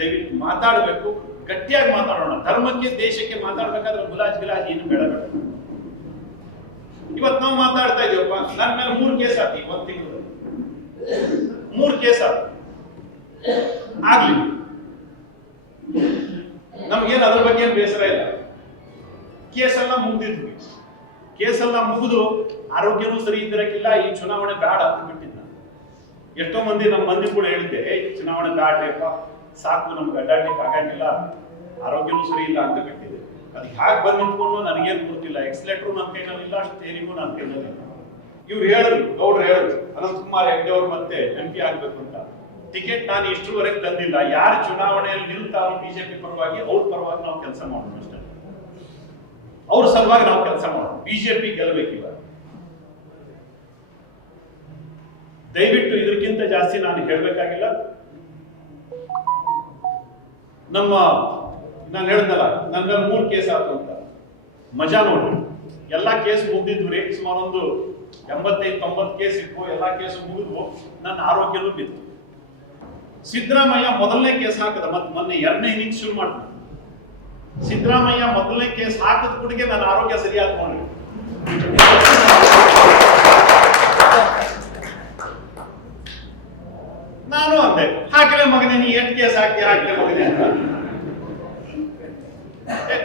ದಯವಿಟ್ಟು ಮಾತಾಡಬೇಕು. ಗಟ್ಟಿಯಾಗಿ ಮಾತಾಡೋಣ. ಧರ್ಮಕ್ಕೆ, ದೇಶಕ್ಕೆ ಮಾತಾಡ್ಬೇಕಾದ್ರೆ ಗುಲಾಜ್ ಗಿಲಾಜ್ ಏನು ಬೇಡ ಇವತ್ ಇವತ್ತು ನಾವು ಮಾತಾಡ್ತಾ ಇದೀವಪ್ಪ. ನನ್ನ ಮೇಲೆ ಮೂರು ಕೇಸ್ ಆತಿ ಒಂದ್ ತಿಂಗಳು. ಮೂರು ಕೇಸ್ ಆಯ್ತು ಆಗ್ಲಿ. ನಮ್ಗೇನು ಅದ್ರ ಬಗ್ಗೆ ಏನು ಬೇಸರ ಇಲ್ಲ. ಕೇಸೆಲ್ಲ ಮುಗ್ದಿದ್ವಿ. ಕೇಸೆಲ್ಲ ಮುಗಿದು ಆರೋಗ್ಯನೂ ಸರಿ ಇದ್ದಿರಕ್ಕಿಲ್ಲ. ಈ ಚುನಾವಣೆ ಬೇಡ ಅಂತ ಬಿಟ್ಟಿದ್ದ ಎಷ್ಟೋ ಮಂದಿ ನಮ್ಮ ಮಂದಿ ಕೂಡ ಹೇಳಿದ್ದೆ ಚುನಾವಣೆ ಬೇಡ್ರಿಪ್ಪ ಸಾಕು, ನಮ್ಗೆ ಅಡ್ಡಾಡ್ಲಿಕ್ಕೆ ಆಗಂಗಿಲ್ಲ, ಆರೋಗ್ಯನೂ ಸರಿ ಇಲ್ಲ ಅಂತ ಬಿಟ್ಟಿದೆ. ಅದು ಹ್ಯಾಕ್ ಬಂದು ನಿಂತ್ಕೊಂಡು ನನಗೇನು ಗೊತ್ತಿಲ್ಲ. ಎಕ್ಸ್ಲೇಟ್ರು ನನ್ನ ಅಷ್ಟು ತೇರಿಗೂ ನಾನು ಕೈನಲ್ಲಿಲ್ಲ ಇವ್ರು ಹೇಳಿದ್ರು, ಗೌಡ್ರು ಹೇಳಿದ್ರು ಅನಂತಕುಮಾರ್ ಹೆಗ್ಡೆ ಅವ್ರು ಮತ್ತೆ ಎಂ ಪಿ ಆಗ್ಬೇಕು ಅಂತ. ಟಿಕೆಟ್ ನಾನು ಇಷ್ಟುವರೆಗೆ ತಂದಿಲ್ಲ. ಯಾರು ಚುನಾವಣೆಯಲ್ಲಿ ನಿಲ್ತಾರೋ ಬಿಜೆಪಿ ಪರವಾಗಿ, ಅವ್ರ ಪರವಾಗಿ ನಾವು ಕೆಲಸ ಮಾಡೋಣ ಅಷ್ಟೇ. ಅವ್ರ ಸಲುವಾಗಿ ನಾವು ಕೆಲಸ ಮಾಡೋಣ ಬಿಜೆಪಿ ಗೆಲ್ಲಬೇಕಿಲ್ಲ ದಯವಿಟ್ಟು ಇದಕ್ಕಿಂತ ಜಾಸ್ತಿ ನಾನು ಹೇಳಬೇಕಾಗಿಲ್ಲ. ನಮ್ಮ, ನಾನು ಹೇಳ್ದಲ್ಲ ನನ್ನ ಮೂರು ಕೇಸ್ ಆಯ್ತು ಅಂತ. ಮಜಾ ನೋಡ್ರಿ. ಎಲ್ಲ ಕೇಸ್ ಮುಗ್ದಿದ್ವಿ ಸುಮಾರು ಒಂದು ಎಂಬತ್ತೈದು, ತೊಂಬತ್ತು ಕೇಸ್ ಇತ್ತು ಎಲ್ಲ ಕೇಸ್ ಮುಗಿದ್ವು. ನನ್ನ ಆರೋಗ್ಯನೂ ಬಿತ್ತು. ಸಿದ್ದರಾಮಯ್ಯ ಮೊದಲನೇ ಕೇಸ್ ಹಾಕದ ಮತ್ತೆ ಮೊನ್ನೆ ಎರಡನೇ ಇನ್ನಿಂಗ್ ಶುರು ಮಾಡಿದ್ರು ಸಿದ್ದರಾಮಯ್ಯ ಮೊದಲನೇ ಕೇಸ್ ಹಾಕಿದ ಕೂಡಗೆ ನನ್ನ ಆರೋಗ್ಯ ಸರಿಯಾಗಿ ನೋಡ್ರಿ ನಾನು ಅಂದೆ ಹಾಕಲೇ ಮಗನೆ, ನೀ ಎಷ್ಟು ಕೇಸ್ ಹಾಕಿ ಹಾಕಲೇ ಮಗನೆ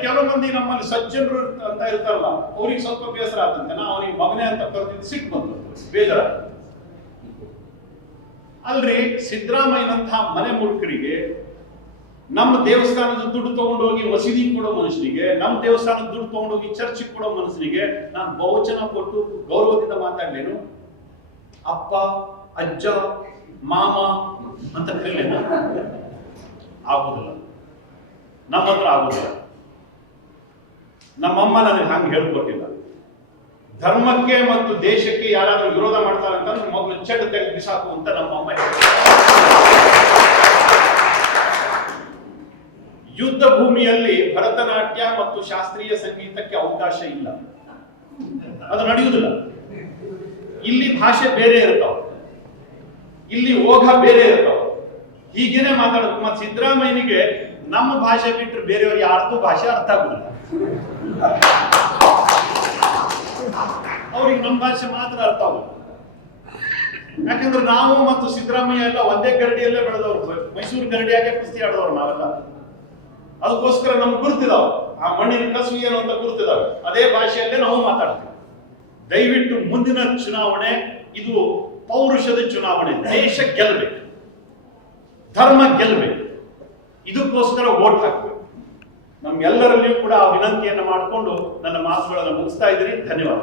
ಕೆಲವು ಮಂದಿ ನಮ್ಮಲ್ಲಿ ಸಜ್ಜನರು ಅಂತ ಇರ್ತಾರಲ್ಲ, ಅವ್ರಿಗೆ ಸ್ವಲ್ಪ ಬೇಸರ ಆತಂತೆ ನಾ ಅವನಿಗೆ ಮಗನೇ ಅಂತ ಕರ್ತಿದ್ದು ಸಿಟ್ಟು ಬಂತು. ಬೇಜಾರ. ಅಲ್ರಿ ಸಿದ್ದರಾಮಯ್ಯನಂತಹ ಮನೆ ಮುಡುಕರಿಗೆ ನಮ್ಮ ದೇವಸ್ಥಾನದ ದುಡ್ಡು ತಗೊಂಡೋಗಿ ಮಸೀದಿ ಕೊಡೋ ಮನುಷ್ಯನಿಗೆ, ನಮ್ಮ ದೇವಸ್ಥಾನದ ದುಡ್ಡು ತಗೊಂಡೋಗಿ ಚರ್ಚಿಗೆ ಕೊಡೋ ಮನುಷ್ಯನಿಗೆ ನಾನು ಬಹುವಚನ ಕೊಟ್ಟು ಗೌರವದಿಂದ ಮಾತಾಡ್ಲೇನು? ಅಪ್ಪ, ಅಜ್ಜ ಮಾಮ ಅಂತ ಕರೀಲೇನ ಆಗುದಿಲ್ಲ. ನಮ್ಮ ಹತ್ರ ಆಗುದಿಲ್ಲ. ನಮ್ಮಮ್ಮ ನನಗೆ ಹಂಗೆ ಹೇಳ್ಕೊಟ್ಟಿಲ್ಲ. ಧರ್ಮಕ್ಕೆ ಮತ್ತು ದೇಶಕ್ಕೆ ಯಾರಾದರೂ ವಿರೋಧ ಮಾಡ್ತಾರೆ ಅಂತಂದ್ರೆ ಮೊದಲು ಚೆಡ್ ತೆಗೆದು ಬಿಸಾಕು ಅಂತ ನಮ್ಮಮ್ಮ. ಯುದ್ಧ ಭೂಮಿಯಲ್ಲಿ ಭರತನಾಟ್ಯ ಮತ್ತು ಶಾಸ್ತ್ರೀಯ ಸಂಗೀತಕ್ಕೆ ಅವಕಾಶ ಇಲ್ಲ. ಅದು ನಡೆಯುವುದಿಲ್ಲ. ಇಲ್ಲಿ ಭಾಷೆ ಬೇರೆ ಇರ್ತಾವ. ಇಲ್ಲಿ ಹೋಗ ಬೇರೆ ಇರ್ತಾವ ಹೀಗೇನೆ ಮಾತಾಡೋದು. ಮತ್ತೆ ಸಿದ್ದರಾಮಯ್ಯನಿಗೆ ನಮ್ಮ ಭಾಷೆ ಬಿಟ್ಟರೆ ಬೇರೆಯವ್ರಿಗೆ ಯಾರ್ದು ಭಾಷೆ ಅರ್ಥ ಆಗುದಿಲ್ಲ. ಅವ್ರಿಗೆ ನಮ್ಮ ಭಾಷೆ ಮಾತ್ರ ಅರ್ಥ ಆಗುತ್ತೆ ಯಾಕಂದ್ರೆ ನಾವು ಮತ್ತು ಸಿದ್ದರಾಮಯ್ಯ ಎಲ್ಲ ಒಂದೇ ಗರಡಿಯಲ್ಲೇ ಬೆಳೆದವರು. ಮೈಸೂರು ಗರಡಿಯಾಗೆ ಕುಸ್ತಿ ಆಡೋರು ನಾವೆಲ್ಲ? ಅದಕ್ಕೋಸ್ಕರ ನಮ್ಗೆ ಗುರ್ತಿದಾವ. ಆ ಮಣ್ಣಿನ ಕಸು ಏನು ಅಂತ ಗುರ್ತಿದಾವೆ. ಅದೇ ಭಾಷೆಯಲ್ಲೇ ನಾವು ಮಾತಾಡ್ತೀವಿ. ದಯವಿಟ್ಟು ಮುಂದಿನ ಚುನಾವಣೆ ಇದು ಪೌರುಷದ ಚುನಾವಣೆ, ದೇಶ ಗೆಲ್ಲಬೇಕು ಧರ್ಮ ಗೆಲ್ಲಬೇಕು ಇದಕ್ಕೋಸ್ಕರ ಓಟ್ ಹಾಕಬೇಕು. ನಮ್ಗೆಲ್ಲರಲ್ಲಿಯೂ ಕೂಡ ಆ ವಿನಂತಿಯನ್ನು ಮಾಡಿಕೊಂಡು ನನ್ನ ಮಾತುಗಳನ್ನು ಮುಗಿಸ್ತಾ ಇದ್ದೀನಿ ಧನ್ಯವಾದ